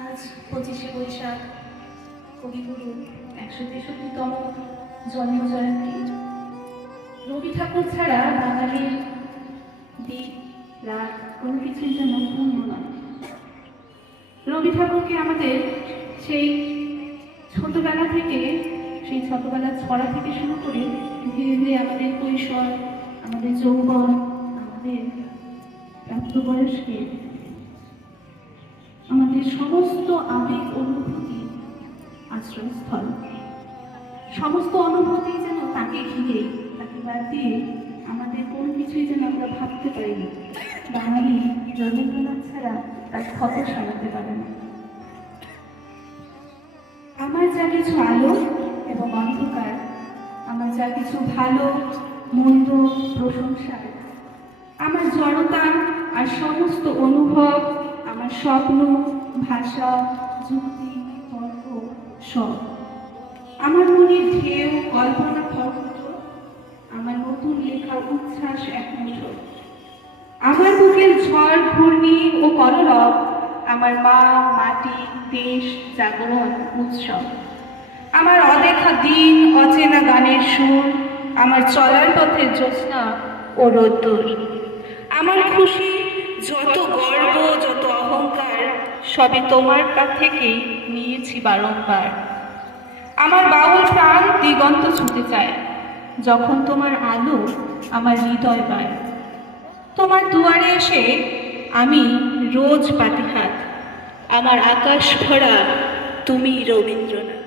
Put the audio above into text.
আজ পঁচিশে বৈশাখ, কবিগুরু একশো তেষট্টিতম জন্মজয়ন্তী। রবি ঠাকুর ছাড়া বাঙালির দিন, রাত কোনো কিছুর জন্য পূর্ণ নয়। রবি ঠাকুরকে আমাদের সেই ছোটবেলা থেকে, সেই ছোটবেলার ছড়া থেকে শুরু করে ধীরে ধীরে আমাদের কৈশোর, আমাদের যৌবন, আমাদের প্রাপ্তবয়স্কে আমাদের সমস্ত আবেগ অনুভূতি আশ্রয়স্থল। সমস্ত অনুভূতি যেন তাকে ঘিরে, তাকে বাদ দিয়ে আমাদের কোন কিছুই যেন আমরা ভাবতে পারি বাঙালি রবীন্দ্রনাথ ছাড়া তার ক্ষত সাজাতে পারে না। আমার যা কিছু আলো এবং অন্ধকার, আমার যা কিছু ভালো, মন্দ, প্রশংসা, আমার জড়তা আর সমস্ত অনুভব, আমার স্বপ্ন ভাষা, যুক্তি, তর্ক সব। আমার মনের ঢেউ, কল্পনা খড়গ আমার নতুন লেখার উচ্ছ্বাস একমুঠো আমার বুকের ঝড়, ঘূর্ণি ও কলরব আমার মা, মাটি, দেশ, জাগরণ, উৎসব। আমার অদেখা দিন, অচেনা গানের সুর, আমার চলার পথের জ্যোৎস্না ও রোদ্দুর। আমার খুশি যত সবই তোমার কাছ থেকেই নিয়েছি বারংবার। আমার বাউল প্রাণ দিগন্ত ছুটে যায়, যখন তোমার আলো আমার হৃদয় পায়। তোমার দুয়ারে এসে আমি রোজ পাতি হাত আমার আকাশ ভরা তুমি রবীন্দ্রনাথ।